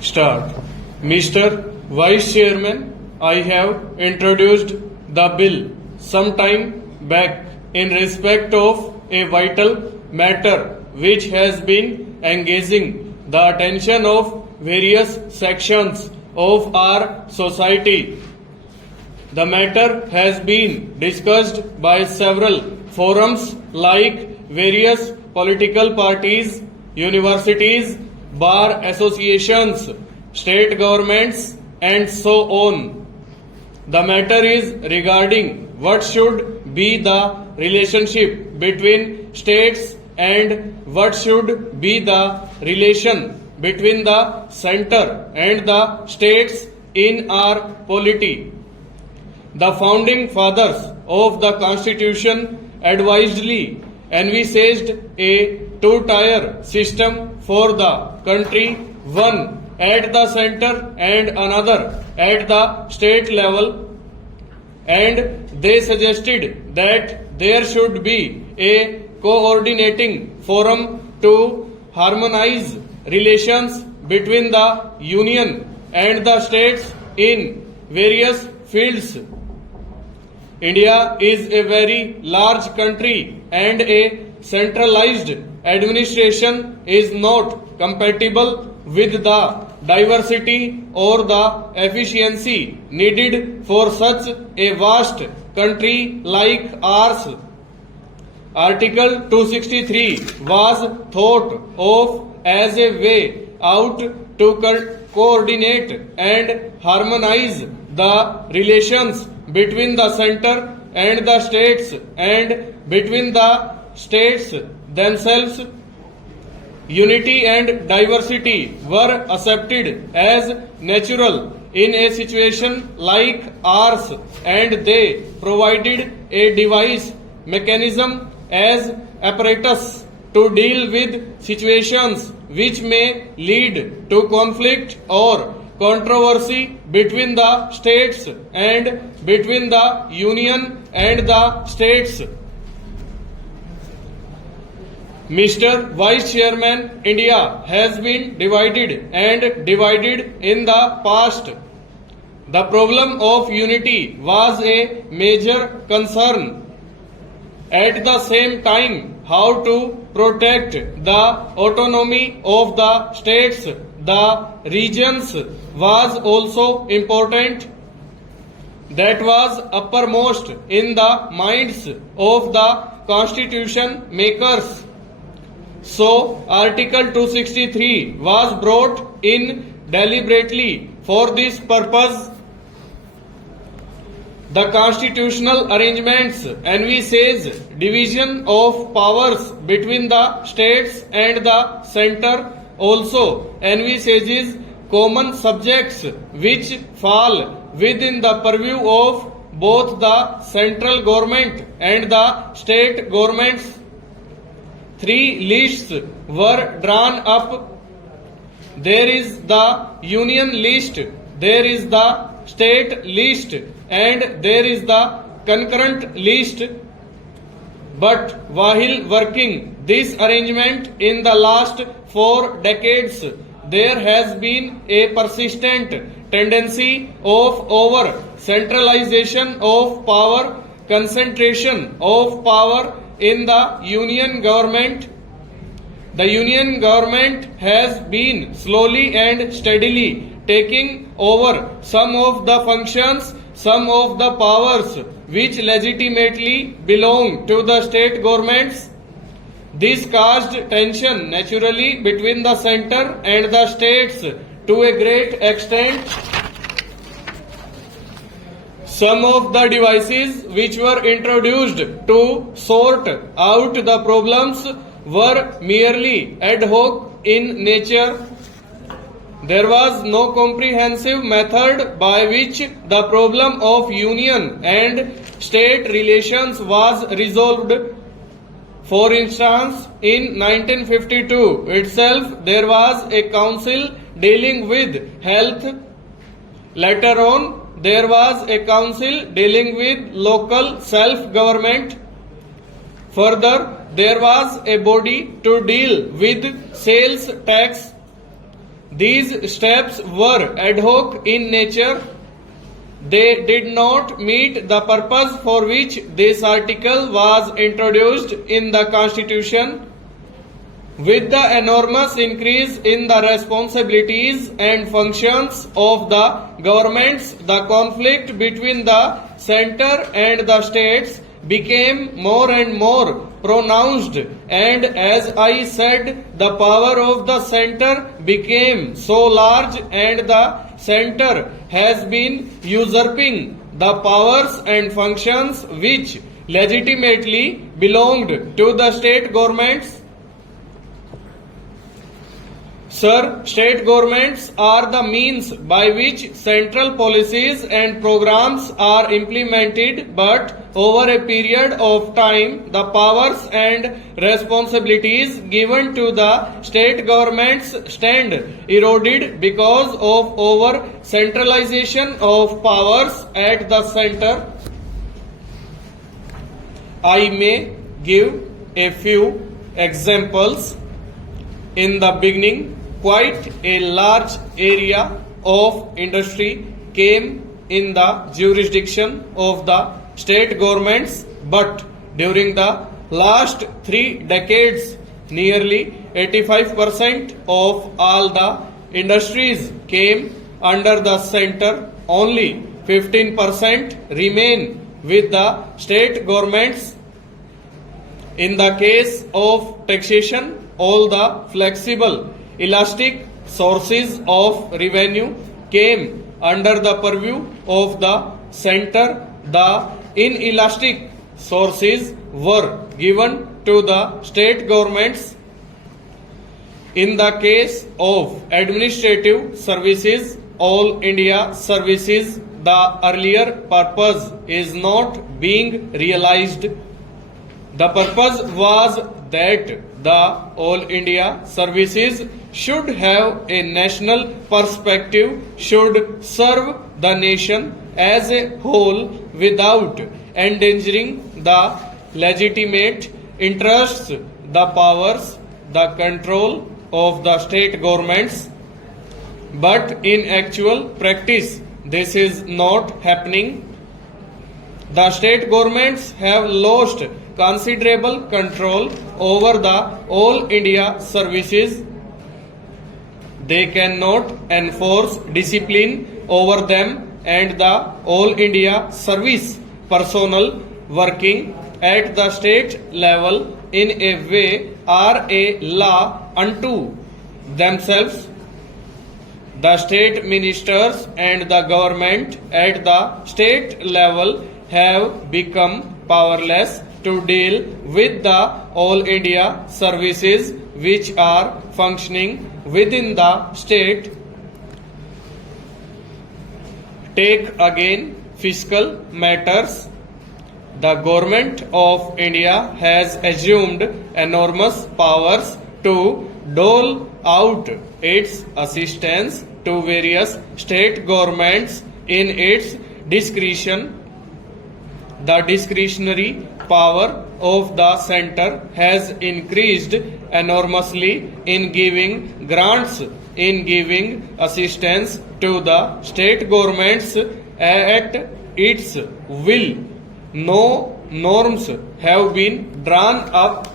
Start. Mr. Vice Chairman, I have introduced the bill some time back in respect of a vital matter which has been engaging the attention of various sections of our society. The matter has been discussed by several forums like various political parties, universities, bar associations, state governments, and so on. The matter is regarding what should be the relationship between states and what should be the relation between the center and the states in our polity. The founding fathers of the Constitution advisedly envisaged a two-tier system for the country, one at the center and another at the state level, and they suggested that there should be a coordinating forum to harmonize relations between the union and the states in various fields. India is a very large country and a centralized administration is not compatible with the diversity or the efficiency needed for such a vast country like ours. Article 263 was thought of as a way out to coordinate and harmonize the relations between the center and the states and between the states themselves. Unity and diversity were accepted as natural in a situation like ours, and they provided a device mechanism as apparatus to deal with situations which may lead to conflict or controversy between the states and between the union and the states. Mr. Vice Chairman, India has been divided and divided in the past. The problem of unity was a major concern. At the same time, how to protect the autonomy of the states, the regions, was also important. That was uppermost in the minds of the constitution makers. So, Article 263 was brought in deliberately for this purpose. The constitutional arrangements envisage division of powers between the states and the center, also envisages common subjects which fall within the purview of both the central government and the state governments. 3 lists were drawn up. There is the union list, there is the state list, and there is the concurrent list. But while working this arrangement in the last 4 decades, there has been a persistent tendency of over centralization of power, concentration of power in the union government. The union government has been slowly and steadily taking over some of the functions, some of the powers which legitimately belong to the state governments. This caused tension naturally between the center and the states to a great extent. Some of the devices which were introduced to sort out the problems were merely ad hoc in nature. There was no comprehensive method by which the problem of union and state relations was resolved. For instance, in 1952 itself, there was a council dealing with health. Later on, there was a council dealing with local self-government. Further, there was a body to deal with sales tax. These steps were ad hoc in nature. They did not meet the purpose for which this article was introduced in the Constitution. With the enormous increase in the responsibilities and functions of the governments, the conflict between the center and the states became more and more pronounced, and as I said, the power of the center became so large and the center has been usurping the powers and functions which legitimately belonged to the state governments. Sir, state governments are the means by which central policies and programs are implemented, but over a period of time, the powers and responsibilities given to the state governments stand eroded because of over centralization of powers at the center. I may give a few examples. In the beginning, quite a large area of industry came in the jurisdiction of the state governments, but during the last 3 decades, nearly 85% of all the industries came under the center. Only 15% remain with the state governments. In the case of taxation, all the flexible, elastic sources of revenue came under the purview of the center. The inelastic sources were given to the state governments. In the case of administrative services, all India services, the earlier purpose is not being realized. The purpose was that the All India services should have a national perspective, should serve the nation as a whole without endangering the legitimate interests, the powers, the control of the state governments. But in actual practice, this is not happening. The state governments have lost considerable control over the All India services. They cannot enforce discipline over them, and the All India service personnel working at the state level in a way are a law unto themselves. The state ministers and the government at the state level have become powerless to deal with the All India services which are functioning within the state. Take again fiscal matters. The government of India has assumed enormous powers to dole out its assistance to various state governments in its discretion. The discretionary power of the center has increased enormously in giving grants, in giving assistance to the state governments at its will. No norms have been drawn up